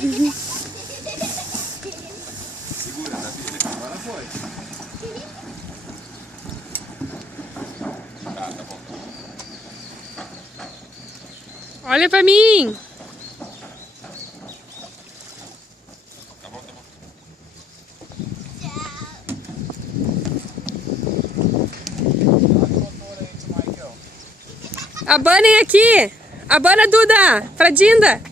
Segura, tá, filha? Agora foi. Tá bom. Olha pra mim. Tá bom, tá bom. Abanem aqui. Abana, Duda. Pra Dinda.